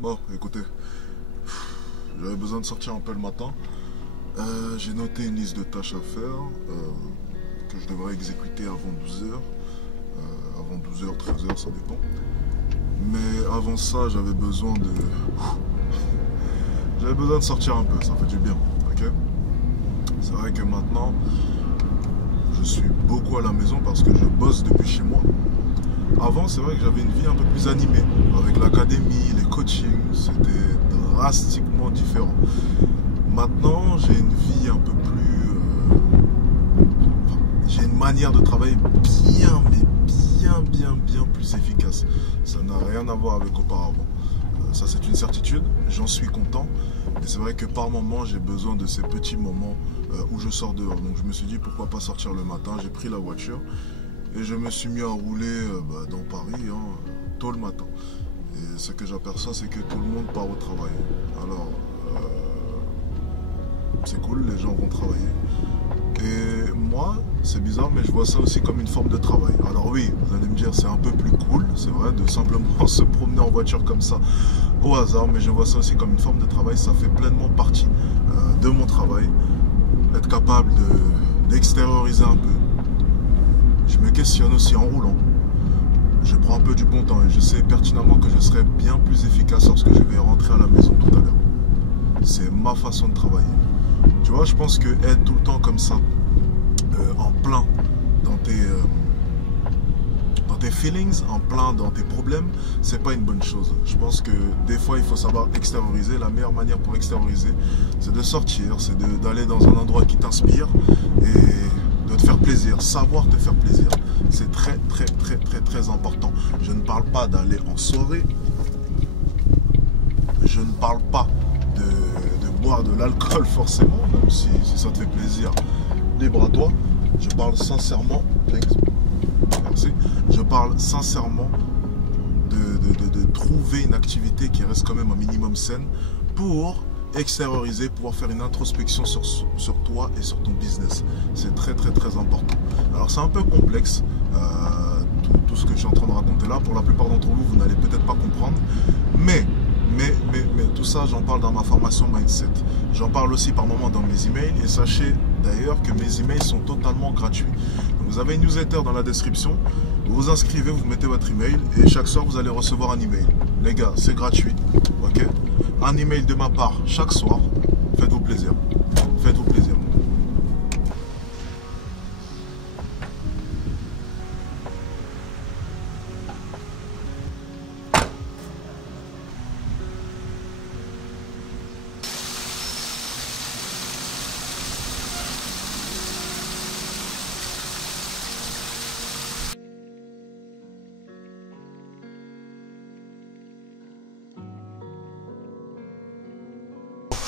Bon, écoutez, j'avais besoin de sortir un peu le matin. J'ai noté une liste de tâches à faire que je devrais exécuter avant 12 heures. Avant 12 heures, 13 heures, ça dépend. Mais avant ça, j'avais besoin de sortir un peu, ça fait du bien, ok? C'est vrai que maintenant, je suis beaucoup à la maison parce que je bosse depuis chez moi. Avant, c'est vrai que j'avais une vie un peu plus animée. Avec l'académie, les coachings, c'était drastiquement différent. Maintenant, j'ai une vie un peu plus... j'ai une manière de travailler bien plus efficace. Ça n'a rien à voir avec auparavant. Ça, c'est une certitude. J'en suis content. Mais c'est vrai que par moment, j'ai besoin de ces petits moments où je sors dehors. Donc, je me suis dit, pourquoi pas sortir le matin. J'ai pris la voiture. Et je me suis mis à rouler dans Paris tôt le matin. Et ce que j'aperçois, c'est que tout le monde part au travail. Alors, c'est cool, les gens vont travailler. Et moi, c'est bizarre, mais je vois ça aussi comme une forme de travail. Alors oui, vous allez me dire, c'est un peu plus cool, c'est vrai, de simplement se promener en voiture comme ça au hasard, mais je vois ça aussi comme une forme de travail. Ça fait pleinement partie de mon travail. Être capable d'extérioriser un peu. Je me questionne aussi en roulant. Je prends un peu du bon temps et je sais pertinemment que je serai bien plus efficace lorsque je vais rentrer à la maison tout à l'heure. C'est ma façon de travailler. Tu vois, je pense que être tout le temps comme ça, en plein dans tes feelings, en plein dans tes problèmes, c'est pas une bonne chose. Je pense que des fois, il faut savoir extérioriser. La meilleure manière pour extérioriser, c'est de sortir, c'est d'aller dans un endroit qui t'inspire et de te faire plaisir, savoir te faire plaisir. C'est très important. Je ne parle pas d'aller en soirée. Je ne parle pas de boire de l'alcool forcément, même si ça te fait plaisir, libre à toi. Je parle sincèrement, merci, je parle sincèrement de trouver une activité qui reste quand même un minimum saine pour extérioriser, pouvoir faire une introspection sur toi et sur ton business. C'est très important. Alors c'est un peu complexe, tout ce que je suis en train de raconter là. Pour la plupart d'entre vous, vous n'allez peut-être pas comprendre, mais tout ça, j'en parle dans ma formation Mindset. J'en parle aussi par moments dans mes emails. Et sachez d'ailleurs que mes emails sont totalement gratuits. Donc vous avez une newsletter dans la description. Vous vous inscrivez, vous mettez votre email. Et chaque soir, vous allez recevoir un email. Les gars, c'est gratuit. Ok? Un email de ma part chaque soir. Faites-vous plaisir. Faites-vous plaisir.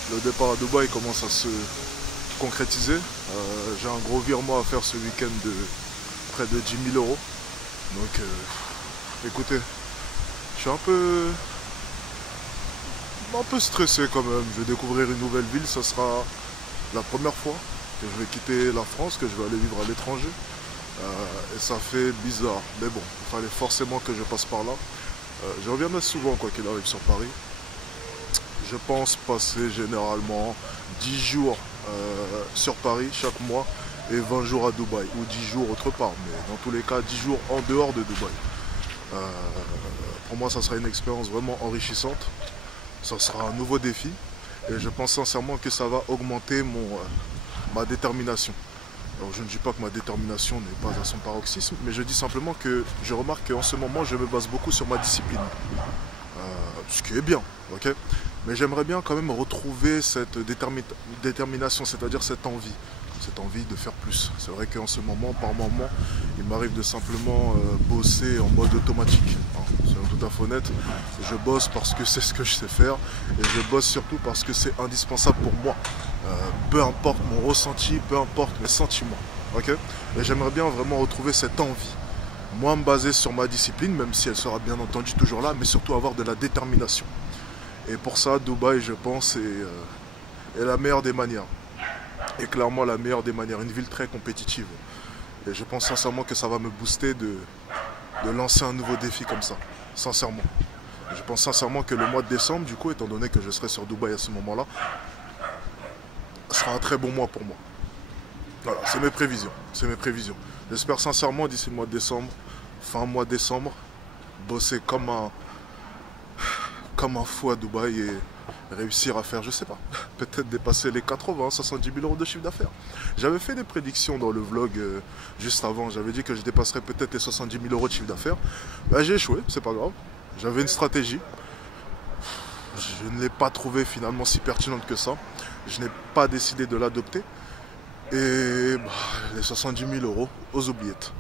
Le départ à Dubaï commence à se concrétiser. J'ai un gros virement à faire ce week-end de près de 10 000 euros. Donc écoutez, je suis un peu stressé quand même. Je vais découvrir une nouvelle ville. Ce sera la première fois que je vais quitter la France, que je vais aller vivre à l'étranger. Et ça fait bizarre. Mais bon, il fallait forcément que je passe par là. Je reviendrai souvent quoi qu'il arrive sur Paris. Je pense passer généralement 10 jours sur Paris chaque mois et 20 jours à Dubaï ou 10 jours autre part, mais dans tous les cas 10 jours en dehors de Dubaï. Pour moi ça sera une expérience vraiment enrichissante, ça sera un nouveau défi et je pense sincèrement que ça va augmenter ma détermination. Alors je ne dis pas que ma détermination n'est pas à son paroxysme, mais je dis simplement que je remarque qu'en ce moment je me base beaucoup sur ma discipline. Ce qui est bien, ok? Mais j'aimerais bien quand même retrouver cette détermination, c'est-à-dire cette envie de faire plus. C'est vrai qu'en ce moment, par moment, il m'arrive de simplement bosser en mode automatique. Soyons tout à fait honnête, je bosse parce que c'est ce que je sais faire et je bosse surtout parce que c'est indispensable pour moi. Peu importe mon ressenti, peu importe mes sentiments, ok? Et j'aimerais bien vraiment retrouver cette envie. Moi, me baser sur ma discipline, même si elle sera bien entendu toujours là, mais surtout avoir de la détermination. Et pour ça, Dubaï, je pense, est la meilleure des manières. Et clairement la meilleure des manières. Une ville très compétitive. Et je pense sincèrement que ça va me booster de lancer un nouveau défi comme ça. Sincèrement. Je pense sincèrement que le mois de décembre, du coup, étant donné que je serai sur Dubaï à ce moment-là, sera un très bon mois pour moi. Voilà, c'est mes prévisions. C'est mes prévisions. J'espère sincèrement d'ici le mois de décembre, fin mois de décembre, bosser comme un fou à Dubaï et réussir à faire, je sais pas, peut-être dépasser les 80, 70 000 euros de chiffre d'affaires. J'avais fait des prédictions dans le vlog juste avant. J'avais dit que je dépasserais peut-être les 70 000 euros de chiffre d'affaires. Bah, j'ai échoué, c'est pas grave. J'avais une stratégie. Je ne l'ai pas trouvée finalement si pertinente que ça. Je n'ai pas décidé de l'adopter. Et bah, les 70 000 euros aux oubliettes.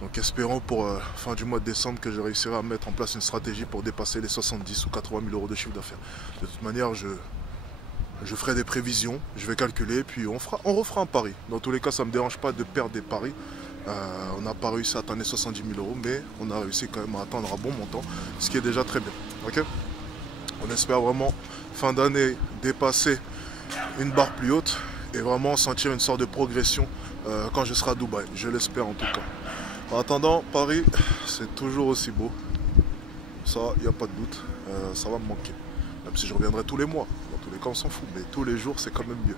Donc espérons pour fin du mois de décembre que je réussirai à mettre en place une stratégie pour dépasser les 70 ou 80 000 euros de chiffre d'affaires. De toute manière, je ferai des prévisions, je vais calculer, puis on refera un pari. Dans tous les cas, ça ne me dérange pas de perdre des paris. On n'a pas réussi à atteindre les 70 000 euros, mais on a réussi quand même à atteindre un bon montant, ce qui est déjà très bien. Okay, on espère vraiment, fin d'année, dépasser une barre plus haute et vraiment sentir une sorte de progression quand je serai à Dubaï. Je l'espère en tout cas. En attendant, Paris, c'est toujours aussi beau. Ça, il n'y a pas de doute. Ça va me manquer. Même si je reviendrai tous les mois. Dans tous les cas, on s'en fout. Mais tous les jours, c'est quand même mieux.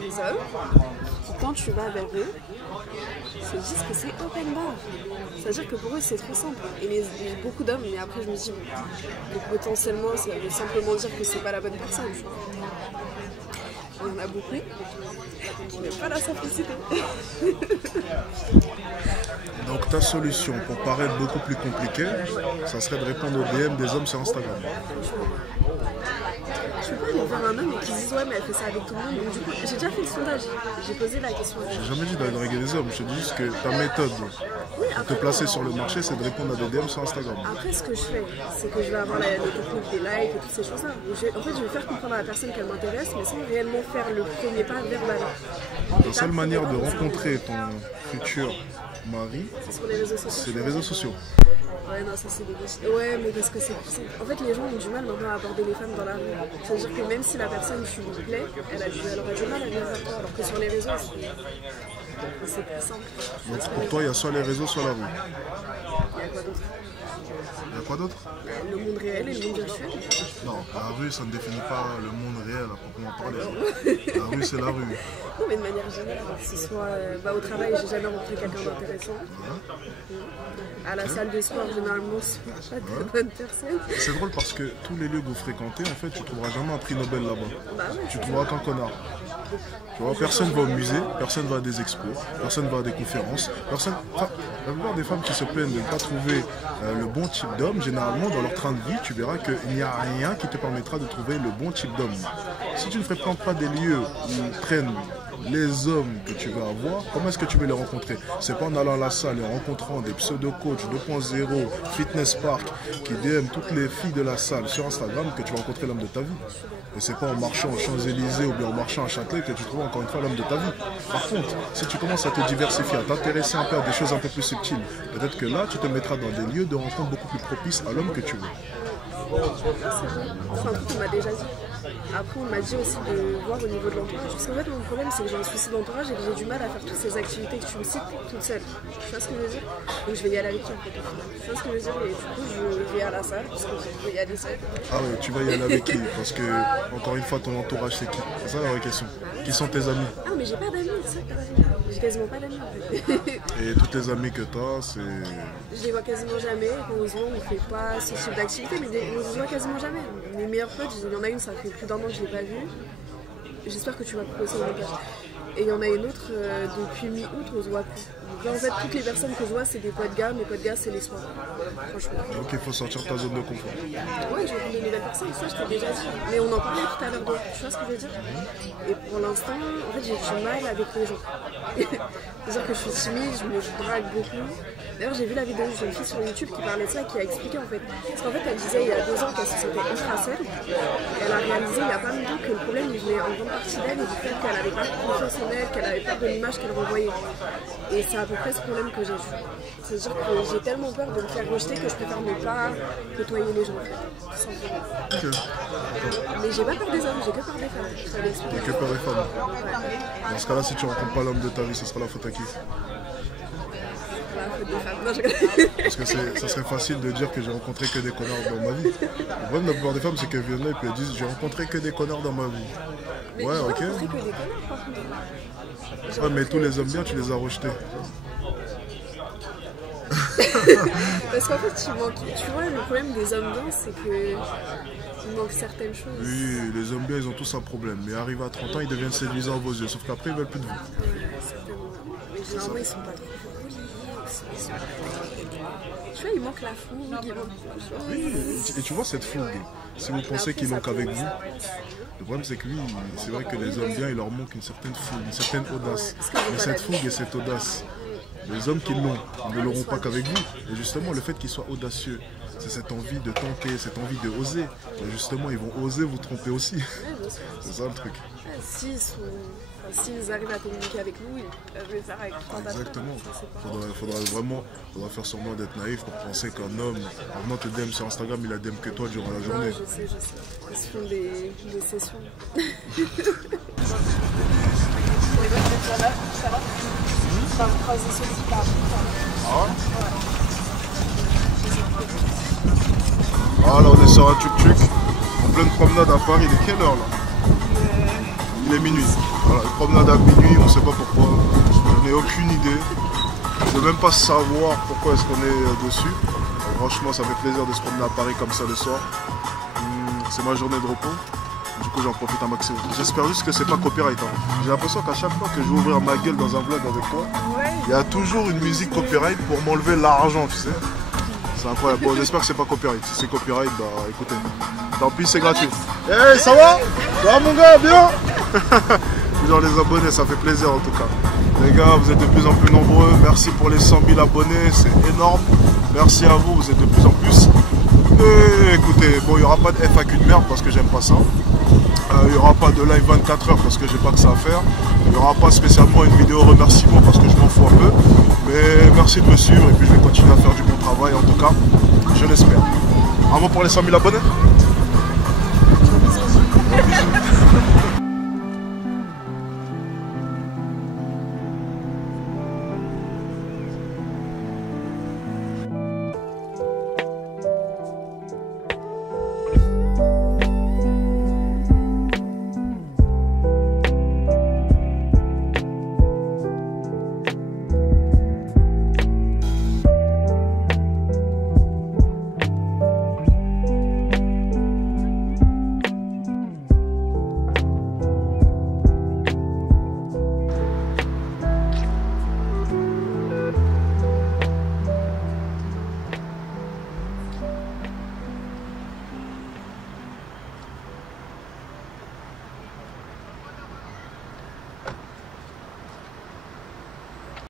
Les hommes, quand tu vas vers eux, se disent que c'est open bar. C'est-à-dire que pour eux c'est trop simple. Et beaucoup d'hommes, mais après je me dis, donc potentiellement ça veut simplement dire que c'est pas la bonne personne. Il y en a beaucoup qui n'aiment pas la simplicité. Donc ta solution pour paraître beaucoup plus compliquée, ça serait de répondre aux DM des hommes sur Instagram. Je peux pas aller vers un homme et qui se disent ouais mais elle fait ça avec tout le monde. Donc du coup j'ai déjà fait le sondage, j'ai posé la question. J'ai jamais dit d'aller draguer les hommes, je te dis juste que ta méthode pour te placer sur le marché, c'est de répondre à des DM sur Instagram. Après ce que je fais, c'est que je vais avoir le technique des likes et toutes ces choses-là. En fait je vais faire comprendre à la personne qu'elle m'intéresse, mais sans réellement faire le premier pas verbal. La seule manière de rencontrer ton futur mari, c'est sur les réseaux sociaux. C'est les réseaux sociaux. Ouais, non, ça c'est des bêtises. Ouais, mais parce que c'est plus simple. En fait, les gens ont du mal maintenant à aborder les femmes dans la rue. C'est-à-dire que même si la personne, tu lui plais, elle aura du mal à venir vers toi. Alors que sur les réseaux, c'est plus simple. Donc pour toi, il y a soit les réseaux, soit la rue. Il y a quoi d'autre? Il y a quoi d'autre? Le monde réel et le monde virtuel. Non, la rue, ça ne définit pas le monde réel à proprement parler. La rue, c'est la rue. Non, mais de manière générale, que ce soit au travail, j'ai jamais rencontré quelqu'un d'intéressant. À la salle de sport, généralement, c'est pas de bonnes personnes. C'est drôle parce que tous les lieux que vous fréquentez, en fait, tu trouveras jamais un prix Nobel là-bas. Bah ouais, tu trouveras qu'un connard. Tu vois, personne va au musée, personne va à des expos, personne va à des conférences, la plupart des femmes qui se plaignent de ne pas trouver le bon type d'homme, généralement dans leur train de vie, tu verras qu'il n'y a rien qui te permettra de trouver le bon type d'homme. Si tu ne fréquentes pas des lieux où traînent les hommes que tu vas avoir, comment est-ce que tu veux les rencontrer? C'est pas en allant à la salle et en rencontrant des pseudo-coachs 2.0, fitness park, qui DM toutes les filles de la salle sur Instagram que tu vas rencontrer l'homme de ta vie. Et c'est pas en marchant aux Champs-Élysées ou bien en marchant à Châtelet que tu trouves encore une fois l'homme de ta vie. Par contre, si tu commences à te diversifier, à t'intéresser un peu à des choses un peu plus subtiles, peut-être que là, tu te mettras dans des lieux de rencontre beaucoup plus propices à l'homme que tu veux. C'est un truc qu'on m'a déjà dit. Après, on m'a dit aussi de voir au niveau de l'entourage. Parce qu'en fait, mon problème, c'est que j'ai un souci d'entourage et que j'ai du mal à faire toutes ces activités que tu me cites toute seule. Tu vois ce que je veux dire? Donc, je vais y aller avec toi. Tu vois ce que je veux dire? Et du coup, je vais à la salle parce que je vais y aller seule. Ah ouais, tu vas y aller avec qui? Parce que, encore une fois, ton entourage, c'est qui? C'est ça la vraie question. Qui sont tes amis? Ah, mais j'ai pas d'amis, c'est ça que t'as raison. J'ai quasiment pas d'amis en fait. Et toutes les amies que t'as, c'est... Je les vois quasiment jamais. Heureusement, on fait pas ce type d'activité, mais on se voit quasiment jamais. Mes meilleurs potes, il y en a une, ça fait plus d'un an que je l'ai pas vue. J'espère que tu vas poster au montage. Et il y en a une autre, depuis mi-août, on se voit plus. Donc là, en fait, toutes les personnes que je vois, c'est des potes gars. Mes potes gars, c'est les soirs. Franchement. Donc il faut sortir de ta zone de confort. Ouais, je rencontre de nouvelles personnes, ça je t'ai déjà dit. Mais on en parlait tout à l'heure d'autres, tu vois ce que je veux dire? Et pour l'instant, en fait, j'ai du mal avec les gens. C'est-à-dire que je suis timide, je drague beaucoup. D'ailleurs, j'ai vu la vidéo d'une jeune fille sur YouTube qui parlait de ça, qui a expliqué en fait. Parce qu'en fait, elle disait il y a 2 ans qu'elle se sentait ultra seule. Elle a réalisé il n'y a pas longtemps que le problème il venait en grande partie d'elle et du fait qu'elle n'avait pas confiance en elle, qu'elle avait peur de l'image qu'elle renvoyait. Et ça c'est à peu près ce problème que j'ai eu. C'est-à-dire que j'ai tellement peur de me faire rejeter que je préfère ne pas côtoyer les gens, en fait, tout simplement. Ok. Mais j'ai pas peur des hommes, j'ai que peur des femmes. Ça l'explique. T'as que peur des femmes. Ouais. Dans ce cas-là, si tu rencontres pas l'homme de ta vie, ce sera la faute à qui? La faute des femmes. Non, je rigole. Parce que ça serait facile de dire que j'ai rencontré que des connards dans ma vie. Le problème de la plupart des femmes, c'est qu'elles viennent là et puis elles disent j'ai rencontré que des connards dans ma vie. Mais Ouais, j'ai ok. pas rencontré que des connards, par contre. Ouais, mais tous les hommes bien, tu les as rejetés. Parce qu'en fait, tu vois, le problème des hommes blancs, c'est que il manque certaines choses. Oui, les hommes bien, ils ont tous un problème. Mais arrivés à 30 ans, ils deviennent séduisants à vos yeux. Sauf qu'après, ils veulent plus de vous. Ouais, certainement. Mais généralement, ils sont pas trop polis. Tu vois, il manque la fougue, il manque beaucoup de choses. Oui, et tu vois cette fougue. Si vous pensez qu'ils n'ont qu'avec vous, le problème c'est que oui, c'est vrai que les hommes bien, il leur manque une certaine fougue, une certaine audace. Mais cette fougue et cette audace, les hommes qui l'ont, ils ne l'auront pas qu'avec vous. Et justement, le fait qu'ils soient audacieux, c'est cette envie de tenter, cette envie de oser. Et justement, ils vont oser vous tromper aussi. C'est ça le truc. S'ils arrivent à communiquer avec nous, ils peuvent le faire avec tout un tas de Exactement. femmes. Faudra faire sûrement d'être naïf pour penser qu'un homme, en venant te DM sur Instagram, il a DM que toi durant la journée. Non, je sais. Ils se font des sessions. Ah là on est sur un tuk-tuk, en pleine promenade à Paris. Il est quelle heure là? Il est minuit. Voilà, une promenade à minuit, on ne sait pas pourquoi. Je n'ai aucune idée. Je ne veux même pas savoir pourquoi est-ce qu'on est dessus. Alors, franchement, ça fait plaisir de se promener à Paris comme ça le soir. C'est ma journée de repos. Du coup, j'en profite un maximum. J'espère juste que c'est pas copyright. Hein. J'ai l'impression qu'à chaque fois que je vais ouvrir ma gueule dans un vlog avec toi, il y a toujours une musique copyright pour m'enlever l'argent, tu sais. C'est incroyable. Bon, j'espère que c'est pas copyright. Si c'est copyright, bah écoutez, tant pis, c'est gratuit. Hey, ça va? Ça va mon gars, bien? Genre les abonnés, ça fait plaisir en tout cas. Les gars, vous êtes de plus en plus nombreux. Merci pour les 100 000 abonnés, c'est énorme. Merci à vous, vous êtes de plus en plus. Et écoutez, bon, il n'y aura pas de FAQ de merde parce que j'aime pas ça. Il n'y aura pas de live 24 heures parce que j'ai pas que ça à faire. Il n'y aura pas spécialement une vidéo remerciement parce que je m'en fous un peu. Mais merci de me suivre et puis je vais continuer à faire du bon travail en tout cas. Je l'espère. Un mot pour les 100 000 abonnés.